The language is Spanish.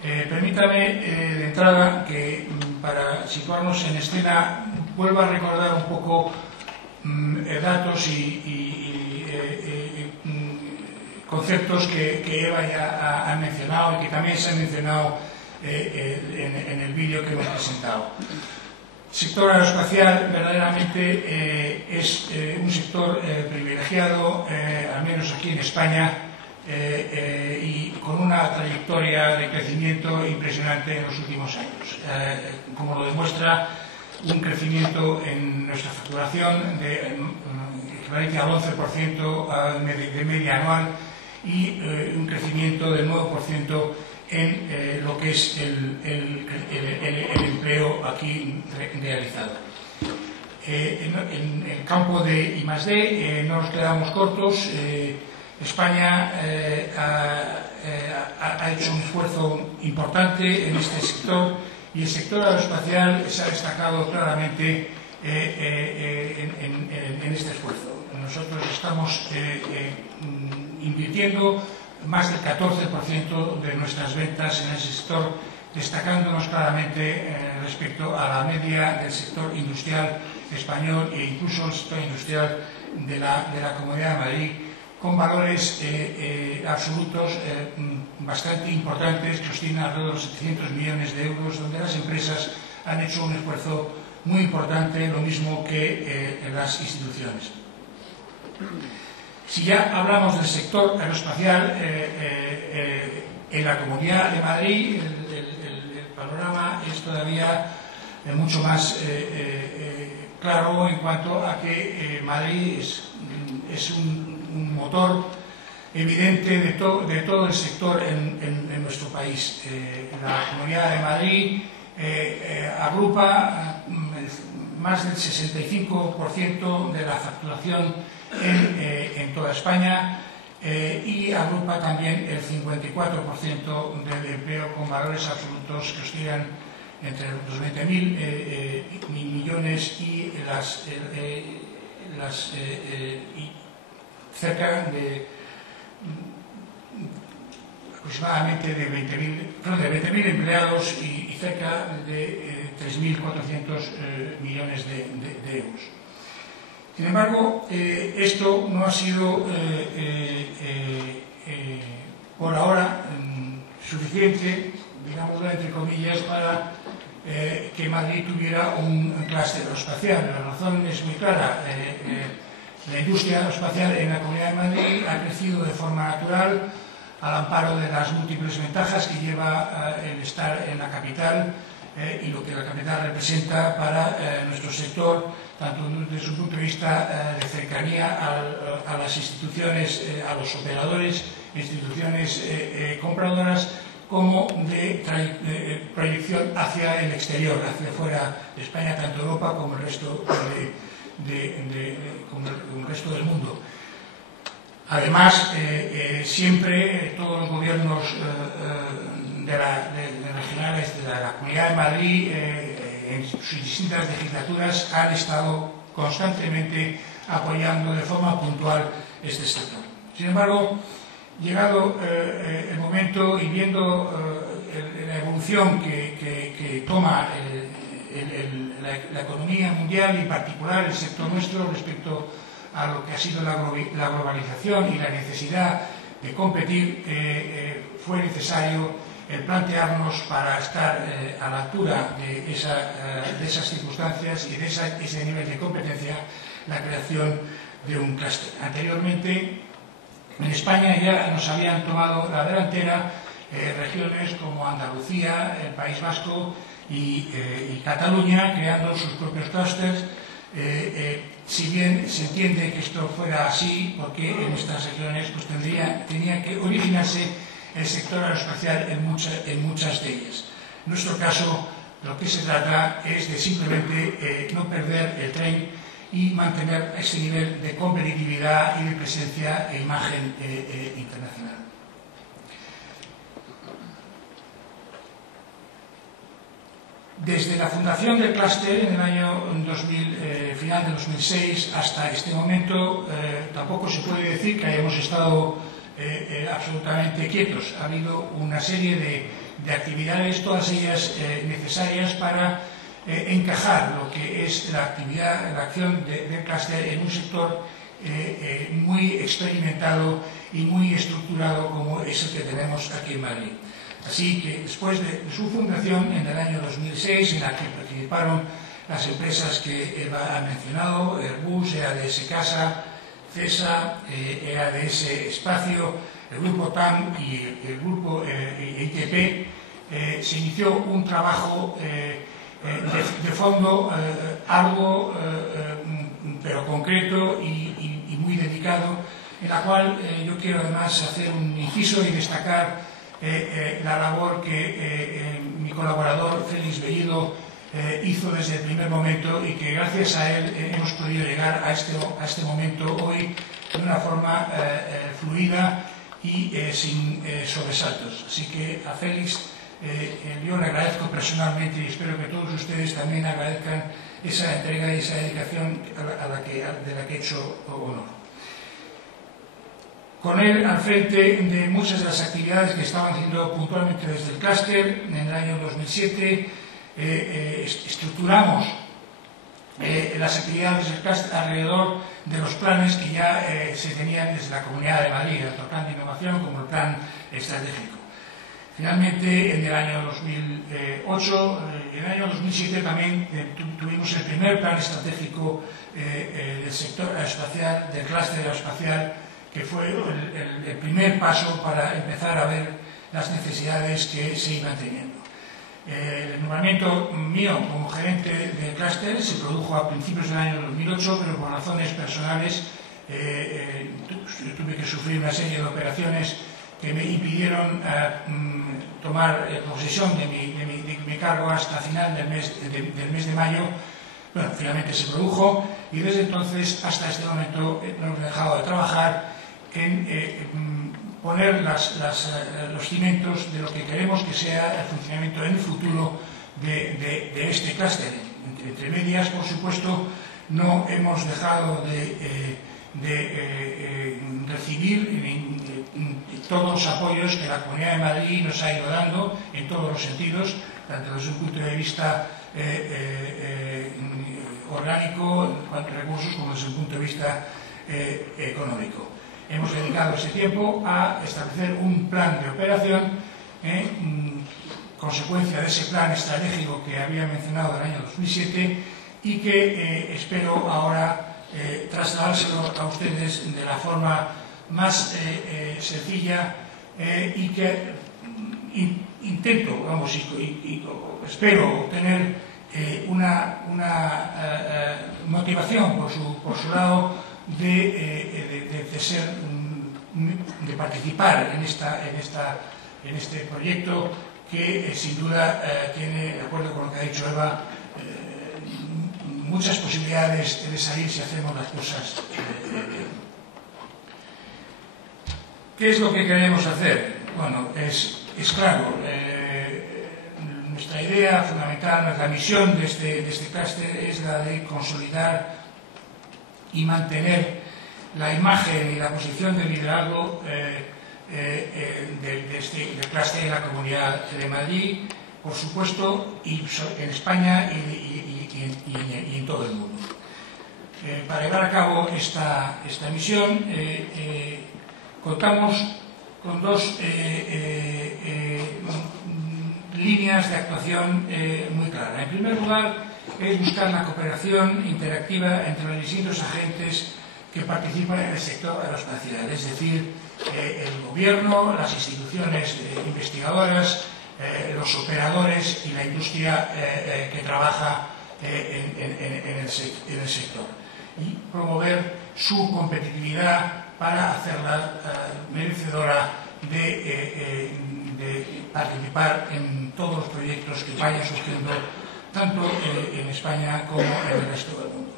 Permítame de entrada que, para situarnos en escena, vuelva a recordar un poco datos y conceptos que Eva ya ha mencionado y que también se han mencionado en el vídeo que hemos presentado. El sector aeroespacial verdaderamente es un sector privilegiado, al menos aquí en España, y con una trayectoria de crecimiento impresionante en los últimos años. Como lo demuestra un crecimiento en nuestra facturación de equivalente al 11% de media anual y un crecimiento del 9% en lo que es el empleo aquí realizado. En el campo de I+D no nos quedamos cortos. España ha hecho un esfuerzo importante en este sector y el sector aeroespacial se ha destacado claramente en este esfuerzo. Nosotros estamos invirtiendo más del 14% de nuestras ventas en ese sector, destacándonos claramente respecto a la media del sector industrial español e incluso el sector industrial de la Comunidad de Madrid, con valores absolutos bastante importantes que oscilan alrededor de los 700 millones de euros, donde las empresas han hecho un esfuerzo muy importante, lo mismo que las instituciones. Si ya hablamos del sector aeroespacial, en la Comunidad de Madrid el panorama es todavía mucho más claro en cuanto a que Madrid es un motor evidente de todo el sector en nuestro país. La Comunidad de Madrid agrupa más del 65% de la facturación en toda España y agrupa también el 54% del empleo con valores absolutos que oscilan entre los 20.000 millones y cerca de aproximadamente de 20.000 empleados y cerca de 3.400 millones de euros. Sin embargo, esto no ha sido por ahora suficiente, digámoslo entre comillas, para que Madrid tuviera un clúster aeroespacial. La razón es muy clara. La industria aeroespacial en la Comunidad de Madrid ha crecido de forma natural al amparo de las múltiples ventajas que lleva el estar en la capital y lo que la capital representa para nuestro sector, tanto desde un punto de vista de cercanía a las instituciones, a los operadores, instituciones compradoras, como de proyección hacia el exterior, hacia fuera de España, tanto Europa como el resto como el resto del mundo. Además, siempre todos los gobiernos regionales de la Comunidad de Madrid, en sus distintas legislaturas, han estado constantemente apoyando de forma puntual este sector. Sin embargo, llegado el momento y viendo la evolución que toma la economía mundial y en particular el sector nuestro respecto a lo que ha sido la globalización y la necesidad de competir, fue necesario el plantearnos, para estar a la altura de esas circunstancias y de ese nivel de competencia, la creación de un clúster. Anteriormente, en España ya nos habían tomado la delantera regiones como Andalucía, el País Vasco y Cataluña, creando sus propios clústeres. Si bien se entiende que esto fuera así, porque en estas regiones pues, tenía que originarse el sector aeroespacial en muchas de ellas. En nuestro caso, lo que se trata es de simplemente no perder el tren y mantener ese nivel de competitividad y de presencia e imagen internacional. Desde la fundación del clúster en el año final de 2006 hasta este momento, tampoco se puede decir que hayamos estado absolutamente quietos. Ha habido una serie de actividades, todas ellas necesarias para encajar lo que es la actividad, la acción del clúster en un sector muy experimentado y muy estructurado como es el que tenemos aquí en Madrid. Así que después de su fundación en el año 2006, en la que participaron las empresas que Eva ha mencionado, Airbus, EADS Casa, CESA, EADS Espacio, el grupo TAM y el grupo ITP, se inició un trabajo de fondo arduo, pero concreto y muy dedicado, en la cual yo quiero además hacer un inciso y destacar la labor que mi colaborador Félix Bellido hizo desde el primer momento y que gracias a él hemos podido llegar a este momento hoy de una forma fluida y sin sobresaltos. Así que a Félix yo le agradezco personalmente y espero que todos ustedes también agradezcan esa entrega y esa dedicación de la que he hecho honor. Con él al frente de muchas de las actividades que estaban haciendo puntualmente desde el clúster, en el año 2007 estructuramos las actividades del clúster alrededor de los planes que ya se tenían desde la Comunidad de Madrid, tanto el plan de innovación como el plan estratégico. Finalmente, en el año 2008 y en el año 2007 también tuvimos el primer plan estratégico del sector aeroespacial, del clúster aeroespacial, que fue el primer paso para empezar a ver las necesidades que se iban teniendo. El nombramiento mío como gerente del clúster se produjo a principios del año 2008, pero por razones personales tuve que sufrir una serie de operaciones que me impidieron tomar posesión de mi cargo hasta final del mes de mayo. Bueno, finalmente se produjo y desde entonces hasta este momento no hemos dejado de trabajar en poner los cimientos de lo que queremos que sea el funcionamiento en el futuro de este clúster. Entre medias, por supuesto, no hemos dejado de recibir todos los apoyos que la Comunidad de Madrid nos ha ido dando en todos los sentidos, tanto desde un punto de vista orgánico, en cuanto a recursos, como desde un punto de vista económico. Hemos dedicado ese tiempo a establecer un plan de operación, consecuencia de ese plan estratégico que había mencionado del año 2007 y que espero ahora trasladárselo a ustedes de la forma más sencilla y que intento, vamos, y espero obtener una motivación por su lado de participar en este proyecto que sin duda tiene, de acuerdo con lo que ha dicho Eva, muchas posibilidades de salir si hacemos las cosas bien. ¿Qué es lo que queremos hacer? Bueno, es claro, nuestra idea fundamental, nuestra misión de este clúster es la de consolidar y mantener la imagen y la posición de liderazgo del clúster en la Comunidad de Madrid, por supuesto, y en España y en todo el mundo. Para llevar a cabo esta misión contamos con dos líneas de actuación muy claras. En primer lugar, es buscar la cooperación interactiva entre los distintos agentes que participan en el sector aeroespacial, es decir, el gobierno, las instituciones investigadoras, los operadores y la industria que trabaja en el sector, y promover su competitividad para hacerla merecedora de participar en todos los proyectos que vayan surgiendo tanto en España como en el resto del mundo.